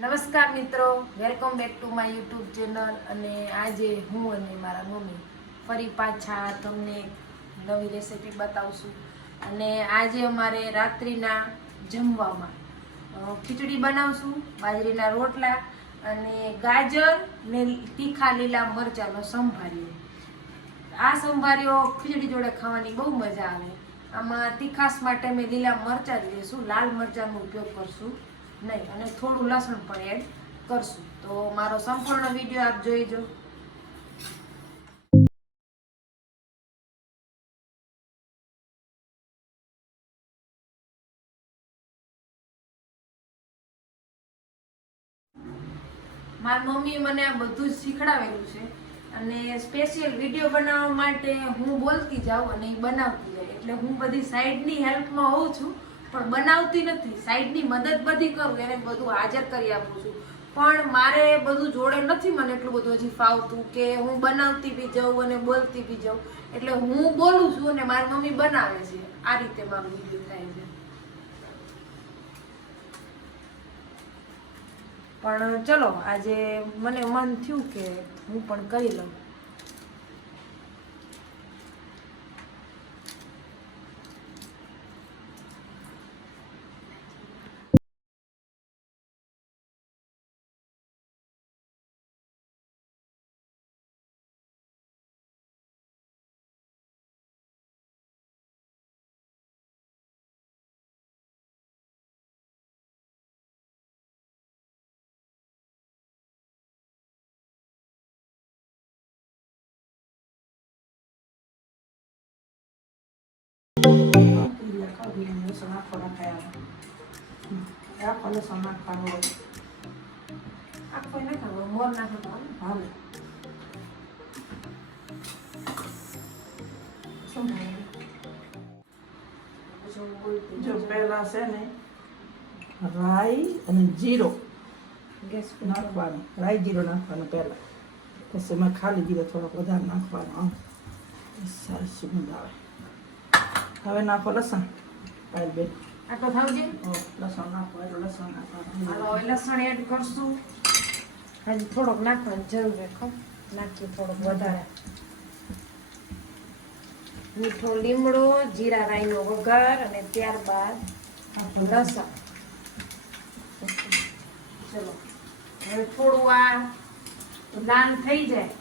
નમસ્કાર મિત્રો, welcome back to my YouTube channel. અને આજે હું અને મારા મમ્મી ફરી પાછા તમને નવી રેસીપી બતાવશું. અને આજે અમારે રાત્રિના જમવામાં ખીચડી બનાવશું, બાજરીના રોટલા અને ગાજર ને તીખા લીલા મરચાંનો સંભાર્યો. આ સંભાર્યો ખીચડી જોડે ખાવાની બહુ મજા આવે. આમાં તીખાસ માટે મેં લીલા મરચાં જ લઈશું, લાલ મરચાંનો ઉપયોગ કરશું નહીં, અને થોડું લસણ પણ એડ કરશું. તો મારો સંપૂર્ણ વિડીયો આપ જોઈજો. મારી મમ્મીએ મને આ બધું જ શીખડાવેલું છે, અને સ્પેશિયલ વિડીયો બનાવવા માટે હું બોલતી જાઉં અને એ બનાવતી જાય. એટલે હું બધી સાઈડની હેલ્પમાં હોઉં છું, પણ બનાવતી નથી. સાઈડની મદદ બધી કરું, એને બધું હાજર કરી આપું છું. પણ મારે બધું જોડે નથી મને એટલું બધું હજી ફાવતું કે હું બનાવતી બી જાઉં અને બોલતી બી જાઉં. એટલે હું બોલું છું અને મારી મમ્મી બનાવે છે. આ રીતે મારો વિડીયો થાય છે. પણ ચલો, આજે મને મન થયું કે હું પણ કરી લઉં. જો પહેલા છે ને રાઈ અને જીરો નાખવાનું, રાઈ જીરો નાખવાનું પહેલા, પછી એમાં ખાલી જીરો થોડોક વધારે નાખવાનો. આમ સરસ સુગંધ આવે. હવે નાખો લસણ. પાયલ બેન આટલો થાવજે. લસણ નાખો, એટલે લસણ નાખવાનું. હાલો, હવે લસણ એડ કરશું. હજી થોડોક નાખવાની જરૂર છે. નાખીએ થોડોક વધારે. મીઠો લીમડો, જીરા રાઈનો વઘાર અને ત્યારબાદ લસણ. ચલો, હવે થોડું આ લાલ થઈ જાય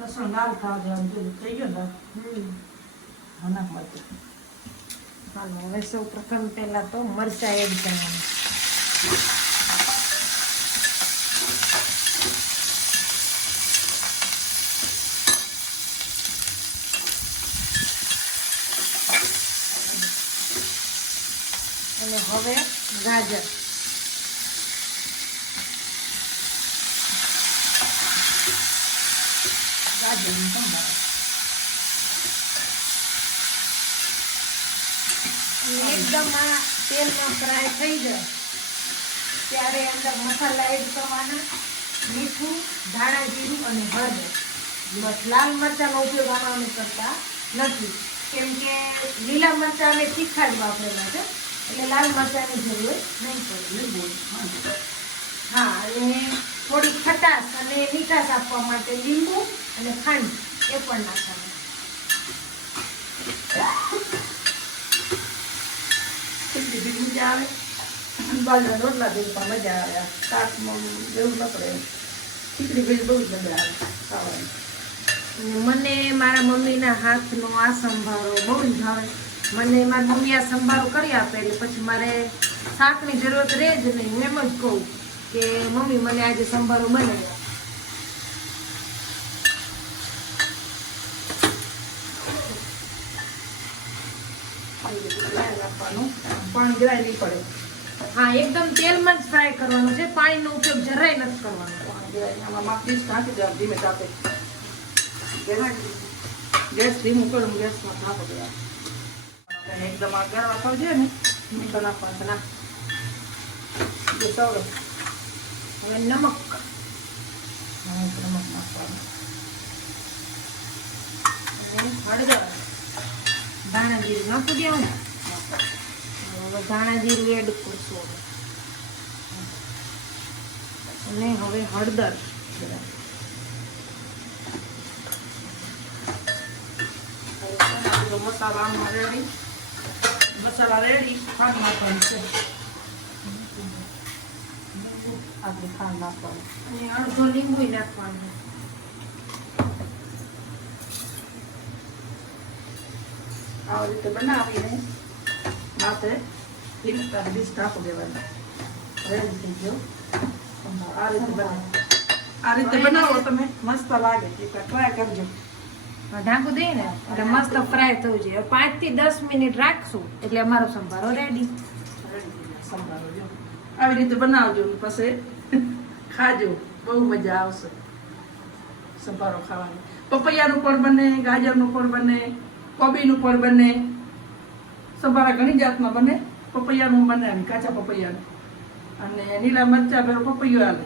લસણ લાલ થવા દેવાનું. જેવું થઈ ગયું ને નાખ મરચું. હાલો, હવે સૌ પ્રથમ પહેલા તો મરચાં એડ કરવાના. અને હવે ગાજર. એકદમ આ તેલમાં ફ્રાય થઈ જાય ત્યારે અંદર મસાલા એડ કરવાના. મીઠું, ધાણા જીરું અને હળદર. બસ, લાલ મરચાંનો ઉપયોગ આમાં અમે કરતા નથી, કેમ કે લીલા મરચાં અમે તીખા જ વાપરેલા છે, એટલે લાલ મરચાંની જરૂર નહીં પડે. હા, અને થોડી ખટાશ અને મીઠાશ આપવા માટે લીંબુ અને ખાંડ એ પણ નાખવાનું. મજા આવે. બાજરા રોટલા જેવું પણ મજા આવે. શાકમાં જેવું ન પડે. ખીચડી બીજી બહુ જ મજા આવે ખાવાની. મને મારા મમ્મીના હાથનો આ સંભારો બહુ જ ભાવે. મને મારી મમ્મી આ સંભારો કરી આપે એટલે પછી મારે શાકની જરૂરત રહે જ નહીં. હું એમ જ કહું કે મમ્મી મને આજે સંભારો બનાવ્યો. પાણી જરાય નહીં પડે. હા, એકદમ તેલમાં જ ફ્રાય કરવાનું છે. પાણીનો ઉપયોગ જરાય નથી કરવાનો. આમાં પીસ નાખી દેવા ધીમે તાપે. ગેસ ધીમું કરું, ગેસમાં નાખો દેવા. એકદમ આ ગરવા થવું જોઈએ ને તો નાખવા નાખ. સવડો હવે નમક નમક નાખવાનું અને હળદર, ધાણા જીરું નાખી દેવાનું. હવે ધાણા જીરું એડ કરશું હવે. અને હવે હળદર, મસાલા રેડી. મસાલા રેડી. ખાંડ નાખવાની છે. આપણે ખાંડ નાખવાનું અને અડધો લીંબુ નાખવાનું. આ રીતે બનાવીને માથે ડીશ ઢાંકી દેવાની. રેડી થઈ ગયો. આ રીતે બનાવો. આ રીતે બનાવો તમે, મસ્ત લાગે. ટ્રાય કરજો. ઢાંકું દઈએ ને એટલે મસ્ત ફ્રાય થવું જોઈએ. 5 થી 10 મિનિટ રાખશું એટલે અમારો સંભારો રેડી. સંભાળો જો આવી રીતે બનાવજો, પછી ખાજો, બહુ મજા આવશે સંભારો ખાવાની. પપૈયાનું પણ બને, ગાજરનું પણ બને, કોબીનું પણ બને. સંભારા ઘણી જાતના બને. પપૈયાનું બને, કાચા પપૈયાનું, અને લીલા મરચાં પેલો પપૈયો આવે,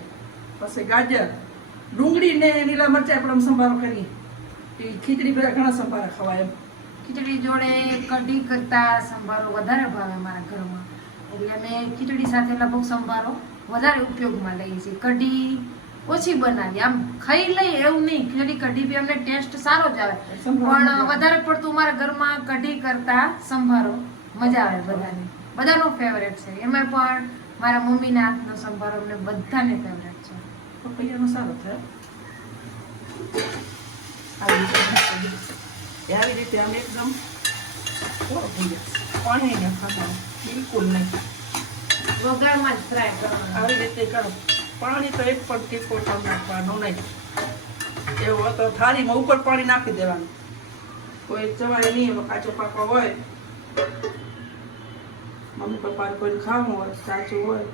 પછી ગાજર, ડુંગળી ને લીલા મરચાં પણ સંભારો કરીએ. એ ખીચડી બધા ઘણા સંભારા ખવાય એમ. ખીચડી જોડે કઢી કરતા સંભારો વધારે ભાવે મારા ઘરમાં, એટલે અમે ખીચડી સાથે લગભગ સંભારો વધારે ઉપયોગમાં લઈએ છીએ. કઢી ઓછી બનાવી, આમ ખાઈ લઈએ એવું નહીં. ખીચડી કઢી બી અમને ટેસ્ટ સારો જ આવે, પણ વધારે પડતું મારા ઘરમાં કઢી કરતા સંભારો મજા આવે બધાને. બધાનો ફેવરેટ છે. એમાં પણ મારા મમ્મીના હાથનો સંભારો અમને બધાને ફેવરેટ છે. પપૈયાનો સારો થાય. આવી રીતે આમ એકદમ થોડો થઈ જશે. પાણી નહીં ખાવાનું, બિલકુલ નહીં. વઘારમાં જ ફ્રાય કરવાનું. આવી રીતે કરો. પાણી તો એક પણ ટીપો નાખવાનું નહીં. એવું તો થાળીમાં ઉપર પાણી નાખી દેવાનું. કોઈ જવાય નહીં, કાચો પાકો હોય, મમ્મી પપ્પાને કોઈને ખાવું હોય, સાચું હોય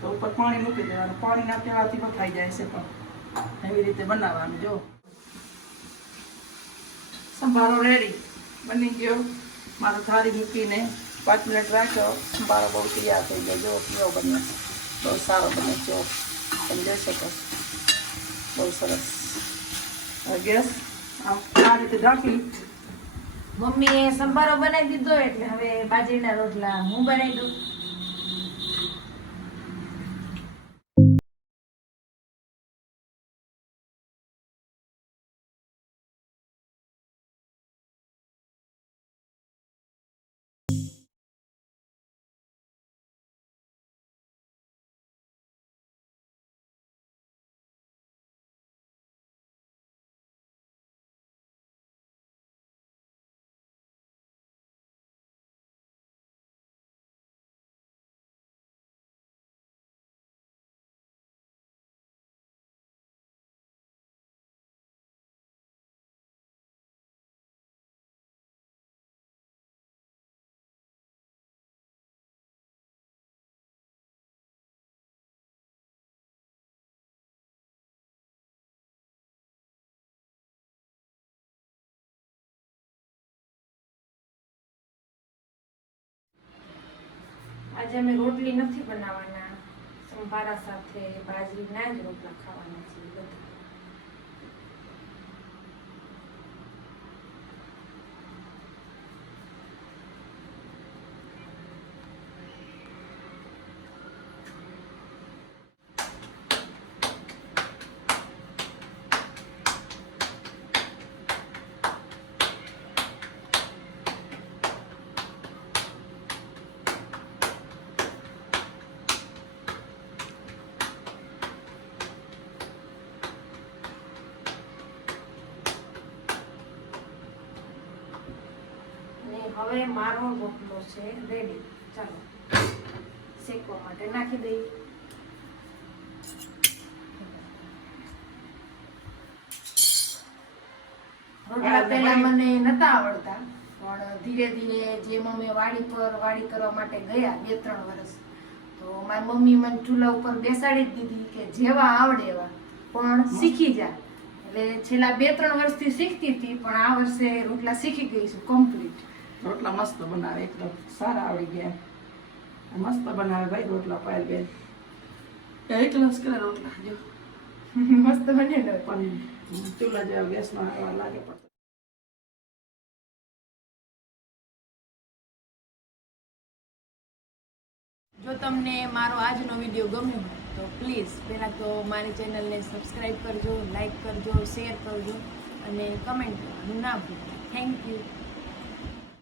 તો ઉપર પાણી મૂકી દેવાનું. પાણી નાખવાથી બફાઈ જાય છે. પણ એવી રીતે બનાવવાનું. જો સંભારો રેડી બની ગયો. મારો થાળી મૂકીને 5 મિનિટ રાખ્યો. સંભારો બહુ તૈયાર થઈ ગયો. જો કેવો બન્યો, બહુ સારો બને. જો તમે જોઈ શકો, બહુ સરસ. હવે ગેસ આ રીતે ઢાંકી. મમ્મીએ સંભારો બનાવી દીધો એટલે હવે બાજરીના રોટલા હું બનાવી દઉં. આજે અમે રોટલી નથી બનાવવાના, સંભારા સાથે બાજરીના જ રોટલા ખાવાના છે બધા. હવે મારો રોટલો છે રેડી. ચાલો શેકવા માટે નાખી દઈએ. રોટલા પહેલા મને નતા આવડતા, પણ ધીરે ધીરે જેમ અમે વાડી કરવા માટે ગયા 2-3 વર્ષ, તો મારી મમ્મી મને ચૂલા ઉપર બેસાડી જ દીધી કે જેવા આવડે એવા પણ શીખી જા. એટલે છેલ્લા 2-3 વર્ષથી શીખતી હતી, પણ આ વર્ષે રોટલા શીખી ગઈ છું કમ્પ્લીટ. રોટલા મસ્ત બનાવે, એકદમ સારા આવડી ગયા. મસ્ત બનાવે ભાઈ રોટલા પાયલ બેન. એકલા જ કરે રોટલા જો. મસ્ત બને ને. પણ ચૂલા જેવા ગેસમાં વાર લાગે પણ. જો તમને મારો આજનો વિડીયો ગમ્યો હોય તો પ્લીઝ પહેલાં તો મારી ચેનલને સબસ્ક્રાઈબ કરજો, લાઈક કરજો, શેર કરજો અને કમેન્ટ કરવાનું ના ભૂલતા. Thank you.